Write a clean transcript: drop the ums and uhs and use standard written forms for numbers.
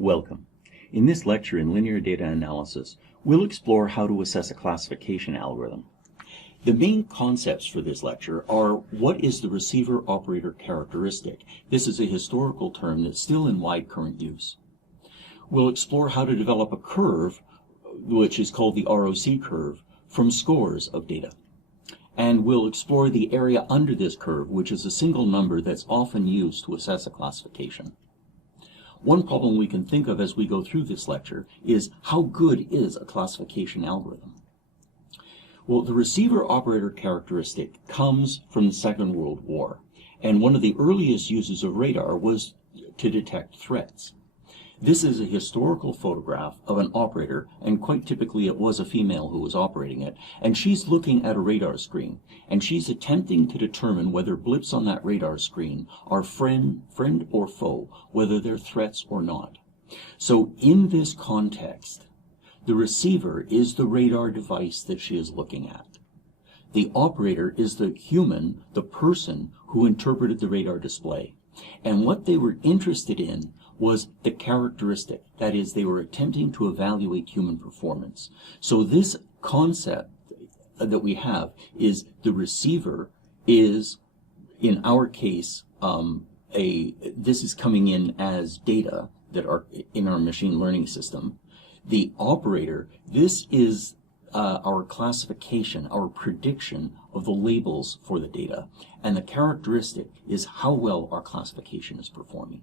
Welcome. In this lecture in linear data analysis, we'll explore how to assess a classification algorithm. The main concepts for this lecture are what is the receiver operator characteristic. This is a historical term that's still in wide current use. We'll explore how to develop a curve, which is called the ROC curve, from scores of data. And we'll explore the area under this curve, which is a single number that's often used to assess a classification. One problem we can think of as we go through this lecture is how good is a classification algorithm? Well, the receiver operator characteristic comes from the Second World War, and one of the earliest uses of radar was to detect threats. This is a historical photograph of an operator, and quite typically it was a female who was operating it, and she's looking at a radar screen, and she's attempting to determine whether blips on that radar screen are friend or foe, whether they're threats or not. So in this context, the receiver is the radar device that she is looking at. The operator is the human, the person who interpreted the radar display. And what they were interested in was the characteristic. That is, they were attempting to evaluate human performance. So this concept that we have is the receiver is, in our case, this is coming in as data that are in our machine learning system. The operator, this is our classification, our prediction of the labels for the data. And the characteristic is how well our classification is performing.